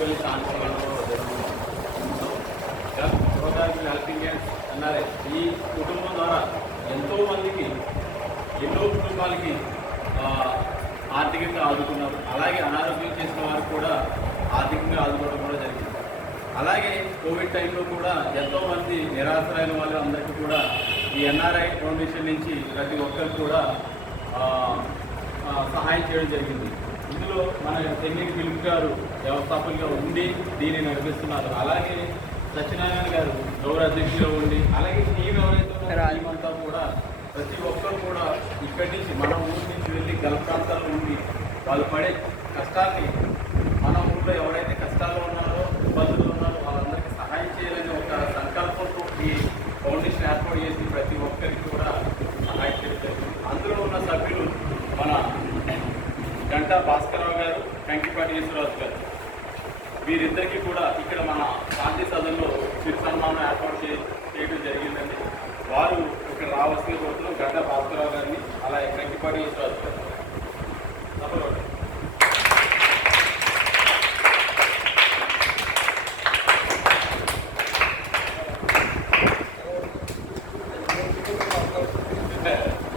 వెళ్ళి ట్రాన్స్ఫర్ జరుగుతుంది గోదావరి అన్నారే ఈ కుటుంబం ద్వారా ఎంతోమందికి ఎన్నో కుటుంబాలకి ఆర్థికంగా ఆదుకున్నారు అలాగే అనారోగ్యం చేసిన వారు కూడా ఆర్థికంగా ఆదుకోవడం కూడా జరిగింది అలాగే కోవిడ్ టైంలో కూడా ఎంతోమంది వాళ్ళు అందరికీ కూడా ఈ ఎన్ఆర్ఐ ఫౌండేషన్ నుంచి ప్రతి ఒక్కరు కూడా సహాయం చేయడం జరిగింది. ఇందులో మన చెన్నై ఫిల్మ్ గారు వ్యవస్థాపకులుగా ఉండి దీన్ని నడిపిస్తున్నారు అలాగే సత్యనారాయణ గారు గౌరవ అధ్యక్షులుగా ఉండి అలాగే టీం ఎవరైతే అంతా కూడా ప్రతి ఒక్కరు కూడా ఇక్కడి నుంచి మన ఊరి నుంచి వెళ్ళి గల్ఫ్ ప్రాంతాల్లో ఉండి వాళ్ళు పడే కష్టాన్ని మన ఊళ్ళో ఎవరైతే కష్టాల్లో ఉన్నారో ఇబ్బందులు ఉన్నారో వాళ్ళందరికీ సహాయం చేయాలని ఒక సంకల్పంతో ఈ ఫౌండేషన్ ఏర్పాటు చేసి ప్రతి ఒక్కరికి కూడా సహాయం చేస్తారు అందులో గంట భాస్కరరావు గారు వెంకటపాటి ఈశ్వరరాజు గారు వీరిద్దరికీ కూడా ఇక్కడ మన శాంతి సదన్లో చిరు సన్మానం ఏర్పాటు చేయడం జరిగిందండి వారు ఇక్కడ రావాల్సిన కోరుతున్నాం గంట భాస్కరరావు గారిని అలాగే వెంకటపాటి ఈశ్వరరాజు గారు Yeah.